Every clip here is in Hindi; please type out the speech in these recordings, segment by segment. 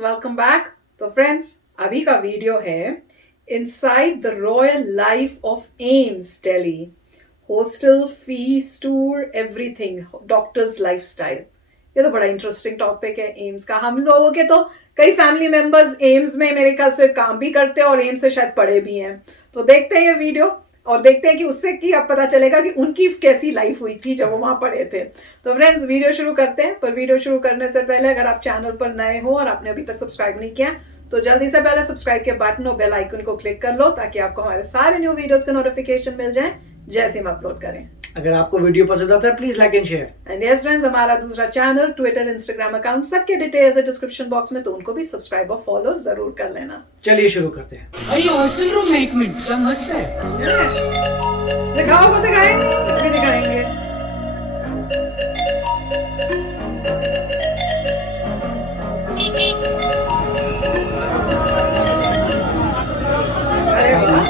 Welcome back. तो फ्रेंड्स, अभी का वीडियो है inside the royal life of AIIMS Delhi. Hostel, fees, tour, everything, doctors lifestyle. ये तो बड़ा इंटरेस्टिंग टॉपिक है एम्स का। हम लोगों के तो कई फैमिली मेंबर्स एम्स में मेरे ख्याल से काम भी करते हैं और एम्स से शायद पढ़े भी हैं। तो देखते हैं ये वीडियो और देखते हैं कि उससे कि अब पता चलेगा कि उनकी कैसी लाइफ हुई थी जब वो वहां पढ़े थे। तो फ्रेंड्स, वीडियो शुरू करते हैं। पर वीडियो शुरू करने से पहले अगर आप चैनल पर नए हो और आपने अभी तक सब्सक्राइब नहीं किया तो जल्दी से पहले सब्सक्राइब के बटन और बेल आइकन को क्लिक कर लो ताकि आपको हमारे सारे न्यू वीडियोस के नोटिफिकेशन मिल जाए जैसे हम अपलोड करें। अगर आपको वीडियो पसंद आता है please like and share. And yes friends, हमारा दूसरा चैनल, ट्विटर, इंस्टाग्राम अकाउंट, सबके डिटेल्स है डिस्क्रिप्शन बॉक्स में, तो उनको भी सब्सक्राइब और फॉलो जरूर कर लेना। चलिए शुरू करते हैं। भाई हॉस्टल रूम में एक मिनट, क्या मस्त है। दिखाओ को दिखाएंगे, अभी दिखाएंगे। अरे वाह,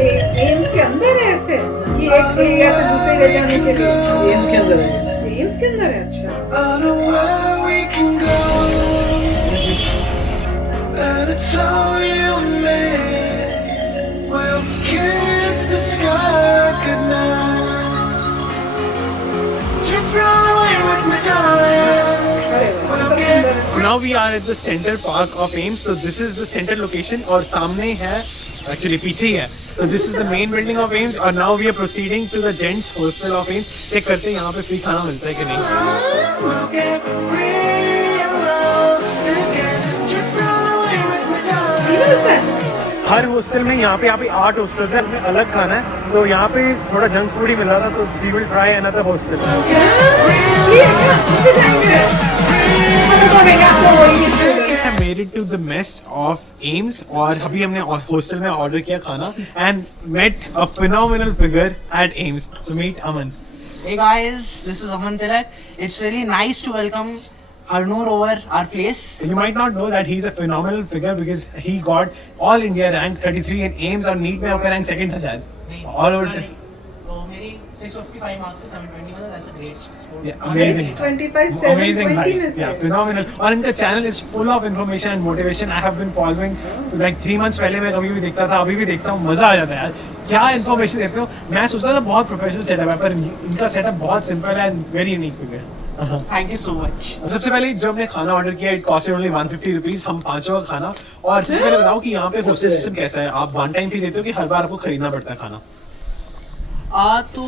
ये एम्स के अंदर है ऐसे कि एक एरिया से दूसरे ले जाने के लिए। एम्स के अंदर है। एम्स के अंदर है, अच्छा। I know where we can go, and it's all you and me. We'll kiss the sky goodnight. Just run away with me, darling. अरे वाह, We'll बहुत get सुंदर है। So now we are at the center park of Ames. So this is the center location और सामने है, actually पीछे ही है. So this is the main building of Ames और now we are proceeding to the gents hostel of Ames. Check करते हैं यहाँ पे फ्री खाना मिलता है कि नहीं. we'll get real lost again. Just run away with me, darling. Free मिलता है? हर हॉस्टल में यहाँ पे 8 हॉस्टल्स हैं, हमें अलग खाना है. तो यहाँ पे थोड़ा जंक फूड ही मिल रहा था, तो we will try another hostel. Free है क्या? हम भी जाएंगे। हम तो कहेंगे आपको वही student। I made it to the mess of Ames और अभी हमने हॉस्टल में ऑर्डर किया खाना and met a phenomenal figure at Ames. So meet Aman. Hey guys, this is Aman Tilak. It's really nice to welcome Harnoor over our place. You might not know that he's a phenomenal figure because he got all India rank 33 in Ames और NEET में आपका rank second था शायद. All over. तो मेरी 655 मार्क्स से 720 में, that's a great score. Yeah, amazing. 625, Amazing 720 भाई. में से। Yeah, phenomenal. और इनका channel is full of information and motivation. I have been following like 3 months पहले मैं कभी भी देखता था, अभी भी देखता हूँ, मजा आ जाता है यार. क्या इन्फॉर्मेशन देते हो? मैं सोचता था बहुत प्रोफेशनल सेटअप है, पर इनका सेटअप बहुत सिंपल है and very unique figure. Thank you so much. सबसे पहले जब हमने खाना ऑर्डर किया, इट कॉस्ट ओनली 150 रुपीज, हम 5 का खाना. और सबसे पहले बताओ कि यहाँ पे हॉस्टल सिस्टम कैसा है? आप वन टाइम फी देते हो कि हर बार आपको खरीदना पड़ता है खाना? तो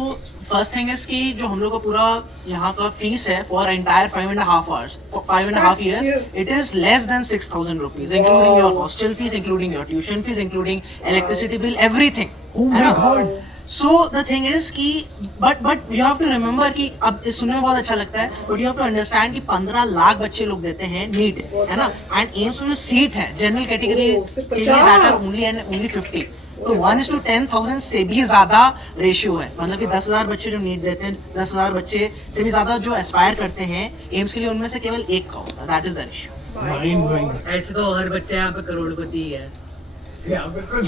फर्स्ट थिंग इज कि जो हम लोग का पूरा यहाँ का फीस है for entire 5.5 hours, 5.5 years, Yes. it is less than 6,000 rupees, including your hostel fees, including your tuition fees, including electricity bill, everything. Oh my God. So the thing is कि but you have to remember कि अब इस सुनने में बहुत अच्छा लगता है, but you have to understand कि 15 लाख बच्चे लोग देते हैं नीट, है ना, एंड एम्स में जो सीट है जनरल कैटेगरी सिर्फ के लिए that are 50। only 50, तो 1:10,000 से भी ज्यादा रेशियो है. मतलब कि 10,000 बच्चे जो नीट देते हैं, 10,000 बच्चे से भी ज्यादा जो एस्पायर करते हैं एम्स के लिए, उनमें से केवल एक का होता है. That is the ratio. Mind blowing. ऐसे तो हर बच्चा यहाँ पे करोड़पति है. बिल्कुल.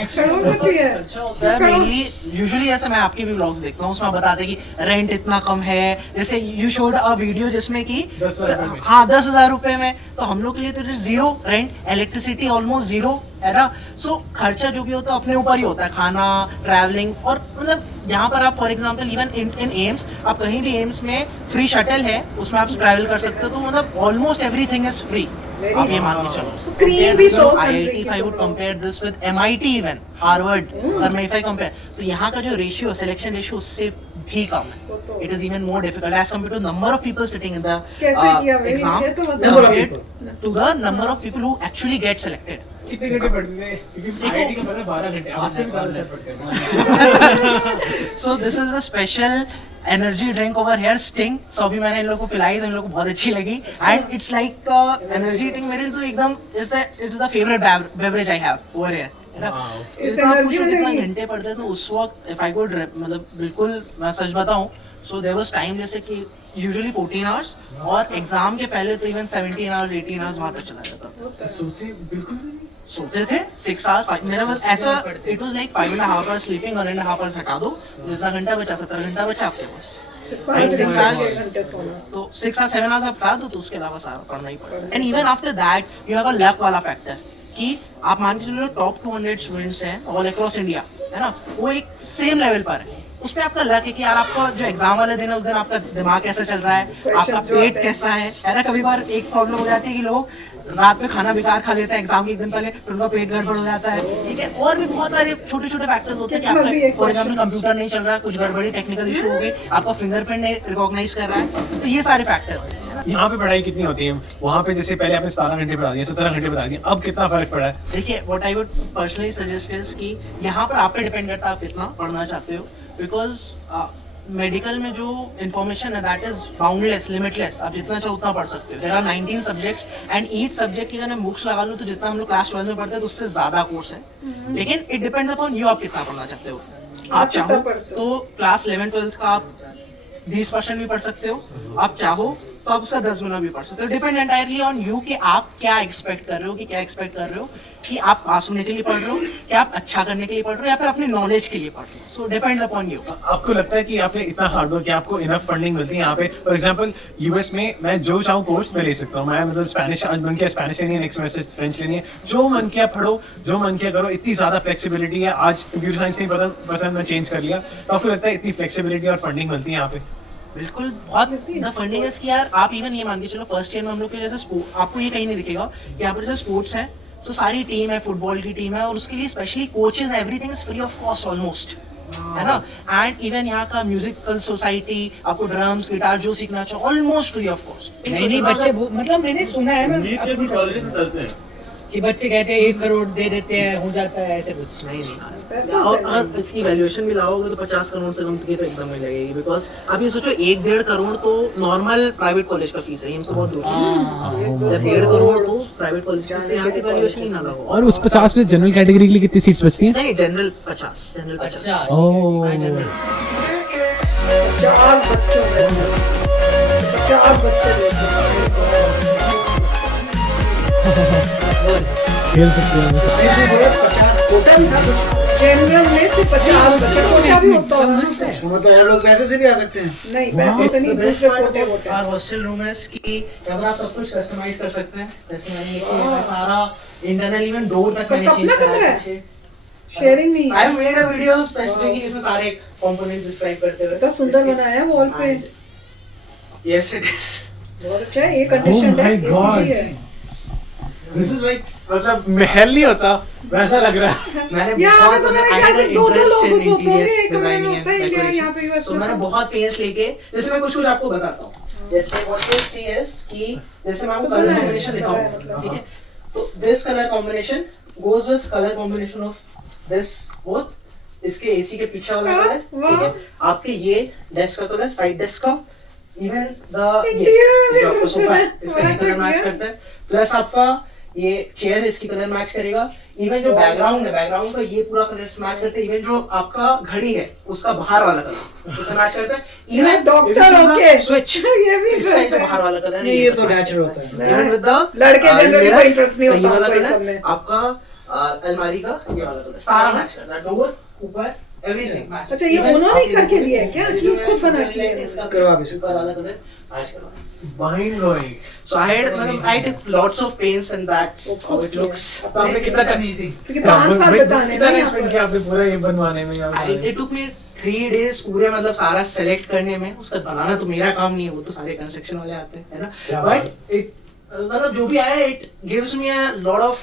एक्शन होती है। अच्छा होता है मेनली. यूजुअली ऐसे मैं आपके भी व्लॉग्स देखता हूँ, उसमें आप बताते हैं कि रेंट इतना कम है. जैसे यू शोड अ वीडियो जिसमें कि 10,000 में. हाँ 10,000 रुपए में, तो हम लोग के लिए तो zero rent, electricity almost zero, है ना. सो खर्चा जो भी होता है अपने ऊपर ही होता है, खाना, ट्रैवलिंग. और मतलब यहाँ पर आप for example even in AIIMS, आप कहीं भी एम्स में फ्री शटल है, उसमें आप ट्रैवल कर सकते हो. तो मतलब ऑलमोस्ट एवरीथिंग इज फ्री. आप ये मान के चलो. Screen भी तो IIT, country if की I would तो। compare this with MIT even, Harvard, अगर मैं if I compare, तो यहाँ का जो रेशियो, सिलेक्शन रेशियो उससे भी कम है. It is even more difficult as compared to number of people sitting in the कैसे किया भाई? exam ये तो मतलब- Number of compared to the number of people who actually get selected. कितने घंटे पढ़ते थे? क्योंकि IIT का मतलब 12 घंटे, आप इससे भी ज्यादा शायद पढ़ते हैं. So this is a special energy drink over here, Sting. So अभी मैंने इन लोगों को पिलाई तो इन लोगों को बहुत अच्छी लगी. And it's like energy drink मेरे लिए तो एकदम it's the favorite beverage I have over here. है ना? इस इतना energy पूछो में कितना नहीं। घंटे पढ़ते तो उस वक्त if I could मतलब बिल्कुल मैं सच बताऊं, so there was time जैसे कि usually 14 hours, और एग्जाम के पहले तो even 17 hours 18 hours वहाँ तक चला जाता था. सोते बिल्कुल भी नहीं. सोते थे 6 hours 5, मेरा बस ऐसा it was like 5.5 hours sleeping, 1.5 hours हटा दो, जितना घंटा बचा 17 घंटा बचा आपके पास. 5 6 hours घंटे सोना। तो 6 or 7 hours आप पढ़ा दो तो उसके अलावा सारा पढ़ना ही पड़ेगा। And even after that you have a luck वाला फैक्टर कि आप मान के चलो टॉप 200 स्टूडेंट्स हैं ऑल अक्रॉस इंडिया, है ना, वो एक सेम लेवल पर है। उसपे आपका लक है कि यार आपका जो एग्जाम वाले दिन है उस दिन आपका दिमाग कैसा चल रहा है, आपका पेट कैसा है ना। कभी बार एक प्रॉब्लम हो जाती है कि लोग रात में खाना बेकार खा लेते हैं एग्जाम के एक दिन पहले, फिर उनका पेट गड़बड़ हो जाता है, ठीक है। और भी बहुत सारे छोटे छोटे फैक्टर्स होते हैं कि आपका फॉर एग्जाम्पल कंप्यूटर नहीं चल रहा है, कुछ गड़बड़ी टेक्निकल इशू हो गई, आपका फिंगरप्रिंट नहीं रिकॉग्नाइज कर रहा है, तो ये सारे फैक्टर्स हैं। यहाँ पे पढ़ाई कितनी होती है? वहाँ पे जैसे पहले आपने 17 घंटे पढ़ा दिया, 17 घंटे पढ़ा दिया, अब कितना फर्क पड़ा है? देखिए what I would personally suggest is कि यहाँ पर आप पे डिपेंड करता है आप कितना पढ़ना चाहते हो, बिकॉज मेडिकल में जो इन्फॉर्मेशन है दैट इज बाउंडलेस, लिमिटलेस, आप जितना चाहो उतना पढ़ सकते हो। There are 19 subjects and each subject की अगर मैं बुक्स लगा लूँ तो जितना हम लोग क्लास 12 में पढ़ते हैं तो उससे ज्यादा कोर्स है। लेकिन इट डिपेंड्स अपॉन यू, आप कितना पढ़ना चाहते हो। आप चाहो तो क्लास 11-12 का आप 20% भी पढ़ सकते हो, आप चाहो तो आप उसका 10 गुना भी पढ़ सकते हो। डिपेंड एंटायरली ऑन यू कि आप क्या एक्सपेक्ट कर रहे हो, कि आप पास होने के लिए पढ़ रहे हो, कि आप अच्छा करने के लिए पढ़ रहे हो, या फिर अपनी नॉलेज के लिए पढ़ रहे हो। So depends upon you. आपको लगता है कि आपने इतना हार्ड वर्क किया, आपको इनफ फंडिंग मिलती है यहाँ पे? फॉर एग्जांपल यूएस में मैं जो चाहूँ कोर्स में ले सकता हूँ। मैं मतलब स्पेनिश आज मन किया स्पेनिश लेनी है, नेक्स्ट सेमेस्टर फ्रेंच लेनी है, जो मन किया पढ़ो, जो मन किया करो। इतनी ज्यादा फ्लेक्सिबिलिटी है। आज कंप्यूटर साइंस नहीं पसंद, मैं चेंज कर लिया, तो आपको लगता है इतनी फ्लेक्सिबिलिटी और फंडिंग मिलती है यहाँ पे? बिल्कुल, बहुत द फंडिंग है कि यार आप इवन ये मान के चलो फर्स्ट ईयर में हम लोग के जैसे आपको ये कहीं नहीं दिखेगा कि यहाँ पर जैसे स्पोर्ट्स है, तो सारी टीम है, फुटबॉल की टीम है, और उसके लिए specially coaches, everything is free of cost almost, है ना। एंड इवन यहाँ का म्यूजिकल सोसाइटी, आपको ड्रम्स गिटार जो सीखना चाहो ऑलमोस्ट फ्री ऑफ कॉस्ट। नहीं बच्चे मतलब मैंने सुना है मैं अपनी कॉलेज में चलते हैं कि बच्चे कहते हैं 1 करोड़ दे देते हैं, हो जाता है, ऐसे कुछ नहीं। और इसकी वैल्यूएशन भी लाओगे तो 50 करोड़ से कम की तो एग्जाम में लगेगी, बिकॉज आप ये सोचो 1-1.5 करोड़ तो नॉर्मल प्राइवेट कॉलेज का फीस है, तो बहुत दूर है। जब 1.5 करोड़ तो प्राइवेट कॉलेज की फीस है, यहाँ की वैल्यूएशन ही ना लगाओ। और उस 50 में जनरल कैटेगरी के लिए कितनी सीट्स बचती हैं? नहीं, जनरल 50। ओह, जनरल 50 बच्चों में 50 बच्चे खेल सकते हैं। 50 टोटल था कुछ, जनरल में से 50 बच्चे को क्या भी होता है। उसमें तो और लोग पैसे से भी आ सकते हैं। नहीं, पैसे से नहीं, दूसरे कोटे होते हैं। और हॉस्टल रूम है कि यहाँ पर आप सब कुछ कस्टमाइज कर सकते हैं। जैसे मैंने एक चीज सारा इंटरनल इवन डोर तक मैंने चेंज कमरा है, शेयरिंग नहीं आई है। मेड अ वीडियो स्पेसिफिकली इसमें सारे कंपोनेंट डिस्क्राइब करते हुए। इतना सुंदर बनाया है वॉल पे। Yes it is. बहुत अच्छा है, ये कंडीशन है, एसी भी है। दिस इज लाइक मतलब महल नहीं होता वैसा लग रहा है। मैंने यहाँ बहुत पे तो मेरे I ख्याल had से an 2-2 interest लोग in सोते होंगे, interior एक कमरे में designing होता है and इंडिया, decoration. यहाँ पे US So में मैंने तो- बहुत पेंस लेके, जैसे मैं कुछ आपको बताता हूँ। जैसे what you see is कि जैसे मैं आपको तो कलर बनाया कॉम्बिनेशन है, दिखाऊंगा, मतलब। ठीक है। तो this colour combination goes with color combination of this both, इसके एसी के पीछे वाला वाह, कलर, ठीक है। आपके ये डेस्क का कलर, साइड डेस्क का, इवन द इंटीरियर जो आपका सोफा है इसका बड़ा कलर मैच अच्छा करता है, प्लस आपका ये चेयर इसकी कलर मैच करेगा। इवन जो बैकग्राउंड है, बैकग्राउंड का ये पूरा कलर से मैच करता है। इवन जो आपका घड़ी है उसका बाहर वाला कलर उससे मैच करता है। इवन डॉक्टर ओके स्विच ये भी इसका इंटरेस्ट जो है। बाहर वाला कलर है, नहीं, ये तो natural होता है। इवन विद द लड़के जनरली कोई इंटरेस्ट नहीं होता वाला हमको इस कलर, सब में। आपका अलमारी का ये वाला कलर सारा मैच करता है। डोर ऊपर एवरीथिंग मैच। अच्छा, ये उन्होंने ही करके दिया है क्या कि खुद बना के है? करवा भी ऊपर वाला कलर मैच करवा। Mind blowing. So I took lots of pains and that's how it looks. तो आपने कितना अमेजिंग। क्योंकि 5 साल बिताने कितना में टाइम स्पेंड किया आपने पूरा ये बनवाने में? It took me 3 days पूरे मतलब सारा सेलेक्ट करने में। उसका बनाना तो मेरा काम नहीं है, वो तो सारे कंस्ट्रक्शन वाले आते हैं, है ना। But it मतलब जो भी आया it gives me a lot of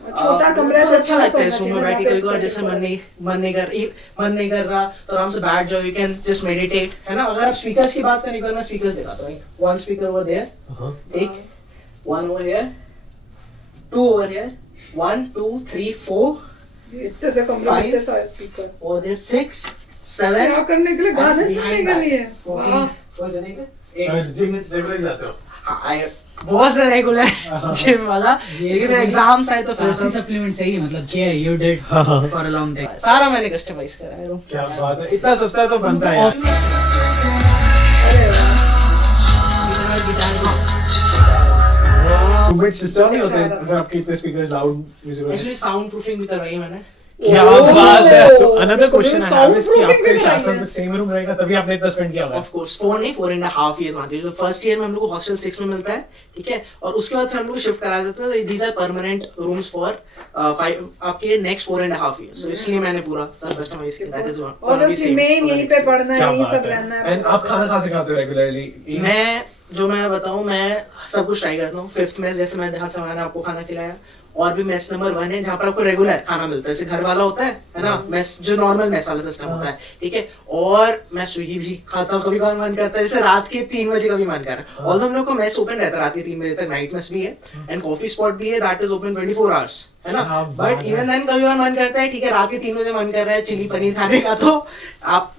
छोटा कमरा बहुत तो अच्छा अच्छा लगता है होना इसमें चाहिए, बैठ के। यहाँ कभी पे कभार जैसे मन नहीं कर रहा तो आराम से बैठ जाओ, यू कैन जस्ट मेडिटेट, है ना। अगर आप स्पीकर्स की बात करें, मैं स्पीकर्स दिखाता हूँ। 1 स्पीकर ओवर देयर, एक 1 over here, 2 over here, 1 2 3 4 इतने से कमरे में 5 इतने सारे स्पीकर over there, 6 7 क्या करने के लिए, गाने सुनने के लिए। वाह, 14 बहुत रेगुलर जिम वाला, लेकिन एग्जाम्स आए तो फिर काफी सप्लीमेंट चाहिए, मतलब किया है, you did for a long time. सारा मैंने कस्टमाइज करा है। क्या बात है, इतना सस्ता तो बनता है यार। अरे वाह। रूममेट सिस्टम नहीं होते अगर आपके इतने speaker loud music. Actually sound proofing भी करवाई है मैंने क्या ओह, बात है। तो अनदर तो क्वेश्चन फिर आई हैव इज कि soundproofing भी आपके कराई शासन है। में सेम रूम रहेगा तभी आपने इतना स्पेंड किया होगा। ऑफ कोर्स 4.5 years मान लीजिए, फर्स्ट ईयर में हम लोग को हॉस्टल 6 में मिलता है, ठीक है, और उसके बाद फिर हम लोग को शिफ्ट करा देते हैं। These are permanent rooms for आपके नेक्स्ट 4.5 years। तो इसलिए मैंने पूरा सब कस्टमाइज किया। दैट इज ऑब्वियसली मेन यहीं पे पढ़ना है, क्या यहीं बात सब है। रहना है। एंड आप खाना कहाँ से खाते हो रेगुलरली? मैं बताऊं, मैं सब कुछ ट्राई करता हूँ। 5th में जैसे मैं जहाँ से मैंने आपको खाना खिलाया, और भी मेस नंबर 1 है जहाँ पर आपको रेगुलर खाना मिलता है, जैसे घर वाला होता है ना, मेस जो नॉर्मल मेस वाला सिस्टम होता है, ठीक है। और मैं स्विगी भी खाता हूँ, कभी कभार मन करता है, जैसे रात के 3 बजे कभी मन कर रहा है। ऑल हम लोग को मेस ओपन रहता है रात के 3 बजे तक, नाइट मेस भी है एंड कॉफी स्पॉट भी है, दैट इज ओपन 24 hours, है ना। क्या बात बट है। इवन देन कभी कभार मन करता है, ठीक है, रात के 3 बजे मन कर रहा है चिली पनीर खाने का, तो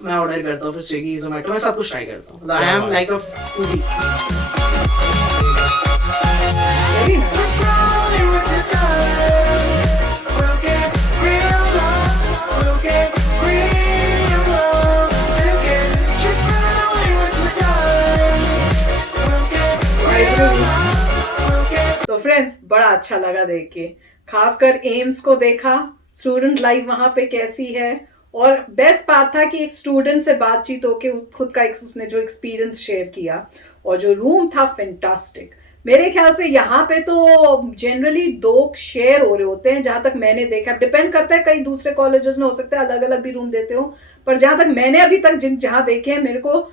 मैं ऑर्डर करता हूँ फिर स्विगी जोमेटो, मैं सब कुछ ट्राई करता हूँ। I am like a foodie. Very nice. We're slowly with the time. We'll get real lost. We'll get real lost again. Just run away with the time. We'll get real lost. We'll get तो फ्रेंड्स बड़ा अच्छा लगा देख के, खासकर एम्स को देखा, स्टूडेंट लाइफ वहां पे कैसी है, और बेस्ट बात था कि एक स्टूडेंट से बातचीत होके खुद का उसने जो एक्सपीरियंस शेयर किया, और जो रूम था फैंटास्टिक। मेरे ख्याल से यहाँ पे तो जनरली 2 शेयर हो रहे होते हैं जहां तक मैंने देखा। डिपेंड करता है, कई दूसरे कॉलेजेस में हो सकता है अलग अलग भी रूम देते हो, पर जहां तक मैंने अभी तक जहां देखे हैं, मेरे को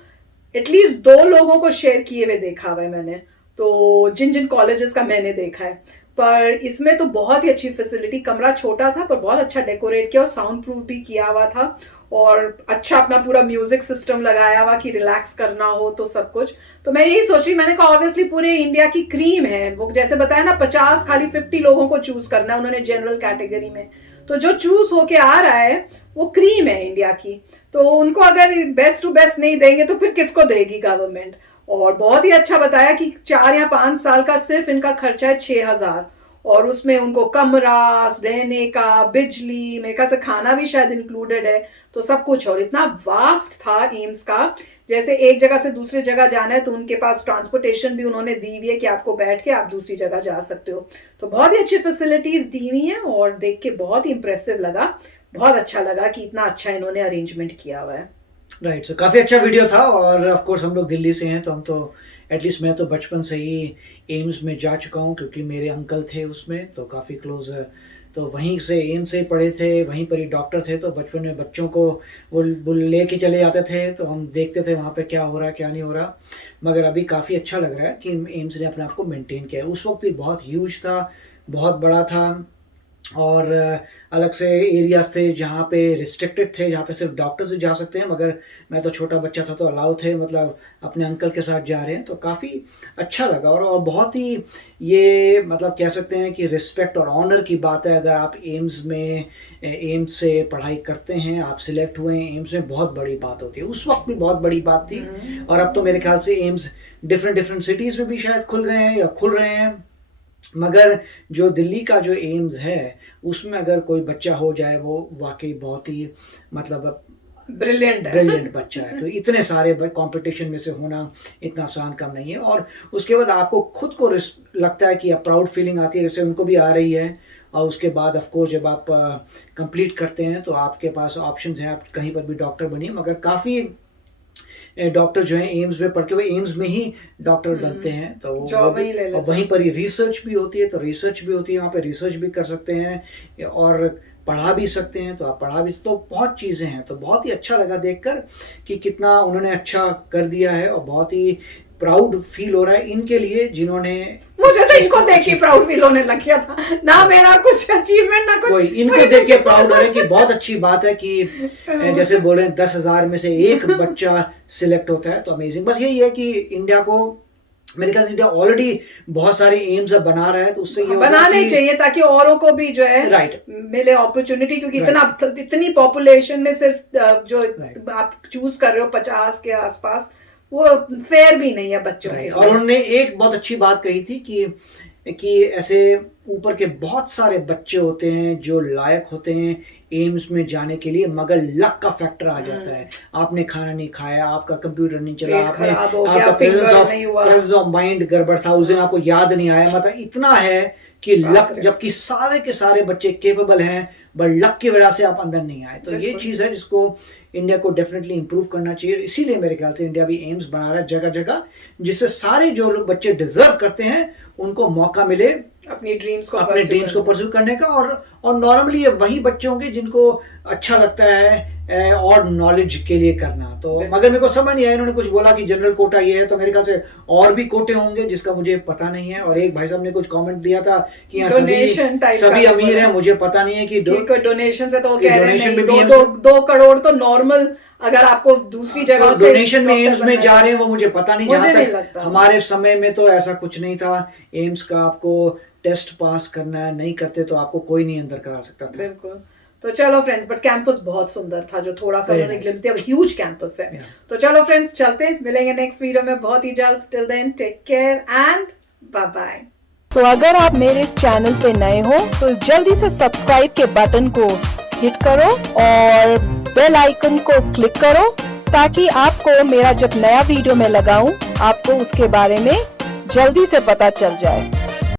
एटलीस्ट 2 लोगों को शेयर किए हुए देखा हुआ है मैंने, तो जिन जिन कॉलेजेस का मैंने देखा है। पर इसमें तो बहुत ही अच्छी फैसिलिटी, कमरा छोटा था पर बहुत अच्छा डेकोरेट किया और साउंड प्रूफ भी किया हुआ था, और अच्छा अपना पूरा म्यूजिक सिस्टम लगाया हुआ कि रिलैक्स करना हो तो सब कुछ। तो मैं यही सोच रही, मैंने कहा ऑब्वियसली पूरे इंडिया की क्रीम है वो, जैसे बताया ना 50 खाली 50 लोगों को चूज करना है उन्होंने जनरल कैटेगरी में, तो जो चूज होके आ रहा है वो क्रीम है इंडिया की। तो उनको अगर बेस्ट टू बेस्ट नहीं देंगे तो फिर किसको देगी गवर्नमेंट। और बहुत ही अच्छा बताया कि 4 या 5 साल का सिर्फ इनका खर्चा है 6,000, और उसमें उनको कमरा, रहने का, बिजली, मेरे ख्याल से खाना भी शायद इंक्लूडेड है, तो सब कुछ। और इतना वास्ट था एम्स का, जैसे एक जगह से दूसरी जगह जाना है तो उनके पास ट्रांसपोर्टेशन भी उन्होंने दी हुई है कि आपको बैठ के आप दूसरी जगह जा सकते हो। तो बहुत ही अच्छी फैसिलिटीज दी हुई हैं, और देख के बहुत ही इंप्रेसिव लगा, बहुत अच्छा लगा कि इतना अच्छा इन्होंने अरेंजमेंट किया हुआ है। राइट, सो काफ़ी अच्छा वीडियो था। और ऑफ कोर्स हम लोग दिल्ली से हैं, तो हम तो एटलीस्ट मैं तो बचपन से ही एम्स में जा चुका हूँ, क्योंकि मेरे अंकल थे उसमें, तो काफ़ी क्लोज, तो वहीं से एम्स से ही पढ़े थे, वहीं पर ही डॉक्टर थे। तो बचपन में बच्चों को वो ले के चले जाते थे, तो हम देखते थे वहाँ पे क्या हो रहा है क्या नहीं हो रहा। मगर अभी काफ़ी अच्छा लग रहा है कि एम्स ने अपने आप को मेंटेन किया है। उस वक्त भी बहुत ह्यूज था, बहुत बड़ा था, और अलग से एरियाज थे जहाँ पे रिस्ट्रिक्टेड थे, जहाँ पे सिर्फ डॉक्टर्स ही जा सकते हैं। मगर मैं तो छोटा बच्चा था तो अलाउ थे, मतलब अपने अंकल के साथ जा रहे हैं, तो काफ़ी अच्छा लगा। और बहुत ही ये मतलब कह सकते हैं कि रिस्पेक्ट और ऑनर की बात है। अगर आप एम्स से पढ़ाई करते हैं, आप सिलेक्ट हुए हैं एम्स में, बहुत बड़ी बात होती है। उस वक्त भी बहुत बड़ी बात थी, और अब तो मेरे ख्याल से एम्स डिफरेंट सिटीज़ में भी शायद खुल गए हैं या खुल रहे हैं। मगर जो दिल्ली का जो एम्स है उसमें अगर कोई बच्चा हो जाए, वो वाकई बहुत ही मतलब ब्रिलियंट बच्चा है। तो इतने सारे कंपटीशन में से होना इतना आसान काम नहीं है। और उसके बाद आपको खुद को लगता है कि प्राउड फीलिंग आती है, जैसे उनको भी आ रही है। और उसके बाद ऑफ कोर्स जब आप कंप्लीट करते हैं तो आपके पास ऑप्शंस हैं, आप कहीं पर भी डॉक्टर बनिए। मगर काफ़ी डॉक्टर जो है एम्स में पढ़ के वो एम्स में ही डॉक्टर बनते हैं, तो और वहीं पर ही रिसर्च भी होती है, तो रिसर्च भी होती है वहाँ पे, रिसर्च भी कर सकते हैं और पढ़ा भी सकते हैं, तो आप पढ़ा भी, तो बहुत चीज़ें हैं। तो बहुत ही अच्छा लगा देखकर कि कितना उन्होंने अच्छा कर दिया है, और बहुत ही प्राउड फील हो रहा है इनके लिए जिन्होंने, मुझे तो इनको देख के प्राउड फील होने लग गया था ना, मेरा कुछ अचीवमेंट ना कुछ, कोई इनको देख के प्राउड हो रहा है कि बहुत अच्छी बात है कि जैसे बोले 10,000 में से एक बच्चा सिलेक्ट होता है, तो अमेजिंग। बस यही है कि इंडिया को, मेरे ख्याल से इंडिया ऑलरेडी बहुत सारे एम्स अब बना रहा है, तो उससे ये बनाने चाहिए ताकि औरों को भी जो है राइट मिले अपॉर्चुनिटी, क्योंकि इतनी पॉपुलेशन में सिर्फ जो आप चूज कर रहे हो 50 के आसपास, वो फेयर भी नहीं है बच्चों के लिए। और उन्होंने एक बहुत अच्छी बात कही थी कि ऐसे ऊपर के बहुत सारे बच्चे होते हैं जो लायक होते हैं एम्स में जाने के लिए, मगर लक का फैक्टर आ जाता है। आपने खाना नहीं खाया, आपका कंप्यूटर नहीं चला, पेट आपने खराब हो गया, आपका फिंगर नहीं हुआ। प्रेजेंस ऑफ माइंड गड़बड़ था, उस दिन आपको याद नहीं आया, मतलब इतना है कि लक, जबकि सारे के सारे बच्चे केपेबल हैं, बट लक की वजह से आप अंदर नहीं आए। तो ये चीज़ है जिसको इंडिया को डेफिनेटली इंप्रूव करना चाहिए। इसीलिए मेरे ख्याल से इंडिया भी एम्स बना रहा है जगह जगह, जिससे सारे जो लोग बच्चे डिजर्व करते हैं उनको मौका मिले अपनी ड्रीम्स को परस्यू करने का। और नॉर्मली ये वही बच्चे होंगे जिनको अच्छा लगता है और नॉलेज के लिए करना। तो मगर मेरे को समझ नहीं आया, इन्होंने कुछ बोला कि जनरल कोटा ये है, तो मेरे ख्याल से और भी कोटे होंगे जिसका मुझे पता नहीं है। और एक भाई साहब ने कुछ कमेंट दिया था कि यहाँ सभी अमीर हैं, मुझे पता नहीं है कि डोनेशन से तो कह रहे डोनेशन नहीं, में भी 2 करोड़ तो नॉर्मल, अगर आपको दूसरी जगह से डोनेशन में एम्स में जा रहे हैं वो मुझे पता नहीं। जहाँ नहीं तक लगता। हमारे समय में तो ऐसा कुछ नहीं था। एम्स का आपको टेस्ट पास करना है, नहीं करते तो आपको कोई नहीं अंदर करा सकता था। बिल्कुल। तो चलो फ्रेंड्स, बट कैंपस बहुत सुंदर था, जो थोड़ा सा उन्होंने ग्लिम्स दिया। ह्यूज कैंपस है। तो चलो फ्रेंड्स, चलते मिलेंगे नेक्स्ट वीडियो में बहुत ही जल्द। Till then take care and bye bye. तो अगर आप मेरे इस चैनल पे नए हो तो जल्दी से सब्सक्राइब के बटन को हिट करो और बेल आइकन को क्लिक करो, ताकि आपको मेरा जब नया वीडियो मैं लगाऊं आपको उसके बारे में जल्दी से पता चल जाए।